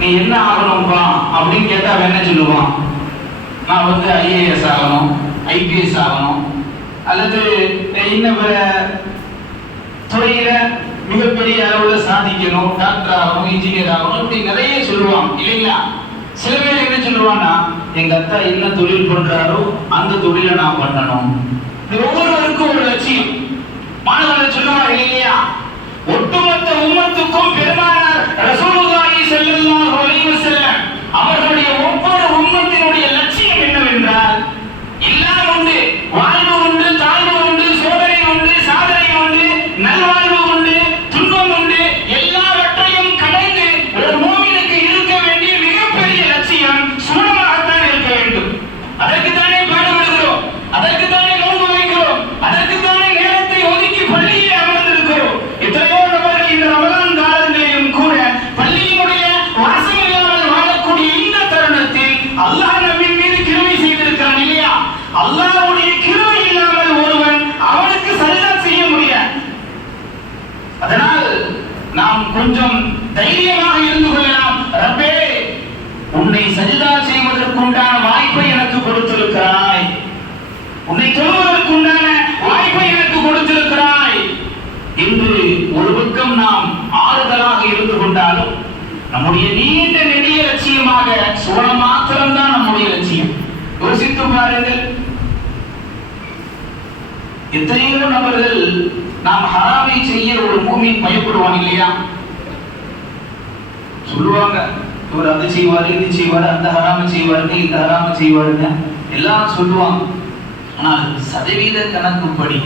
நீ என்ன ஆகணும்ப்பா அப்படின்னு கேட்டா அவன் என்ன சொல்லுவான்? நான் வந்து ஐஏஎஸ் ஆகணும் ஐபிஎஸ் ஆகணும். அல்லது இன்ன பிற துறையில மிகப்பெரிய அளவுல சாதிக்கணும் டாக்டர் ஆகணும் இன்ஜினியர் ஆகணும் இப்படி நிறைய சொல்லுவான். இல்லைங்களா? சில பேர் என்ன சொல்லுவான்னா எங்க அத்தா என்ன தொழில் பண்றாரோ அந்த தொழிலை நான் பண்ணணும். இது ஒவ்வொருவருக்கும் ஒரு லட்சியம். மாணவர்கள் சொல்லுவாங்க இல்லையா? ஒட்டுமொத்த உம்மத்துக்கும் பெருமாள் வாழ்வு உண்டு தாழ்வு உண்டு சோதனை உண்டு சாதனை உண்டு நல்வாழ்வு உண்டு துன்பம் உண்டு. எல்லாவற்றையும் கடந்து ஒரு மூமினுக்கு இருக்க வேண்டிய மிகப்பெரிய லட்சியம் சூடமாகத்தான் இருக்க வேண்டும். அதற்கு தானே பாடுபடுகிறோம் அதற்கு தானே நோன்பு வைக்கிறோம். அதற்கு தானே நேரத்தை ஒதுக்கி பள்ளியிலே அமர்ந்திருக்கிறோம். எத்தனையோ நபர்கள் இந்த ரமலான் காலங்களிலும் கூட பள்ளியினுடைய வாசம் இல்லாமல் வாழக்கூடிய இந்த தருணத்தில் அல்லாஹ் நம்மின் மீது கிருபை செய்திருக்கிறான் இல்லையா? அல்லாஹ் கொஞ்சம் தைரியமாக இருந்து கொள்ளலாம். ரப்பே உன்னை சஜிதா செய்வதற்குண்டான வாய்ப்பை எனக்கு கொடுத்திருக்கிறாய். உன்னை தொழுவதற்குண்டான வாய்ப்பை எனக்கு கொடுத்திருக்கிறாய். என்று ஒரு பக்கம் நாம் ஆறுதலாக இருந்து கொண்டாலும் நம்முடைய நீண்ட நெடிய லட்சியமாக சுவனம் மாத்திரம்தான் நம்முடைய லட்சியம். யோசித்து பாருங்கள். எத்தனையோ நபர்கள் நாம் ஹராமை செய்ய ஒரு பூமியின் பயப்படுவான் இல்லையா? சொல்லுவாங்க. இவர் அது செய்வார் இது செய்வாரு அந்த ஹராம செய்வாருங்க இந்த ஹராம செய்வாருங்க எல்லாம் சொல்லுவாங்க. ஆனால் சதவீத கணக்குப்படி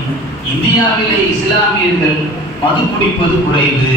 இந்தியாவிலே இஸ்லாமியர்கள் மது குடிப்பது குறைவு.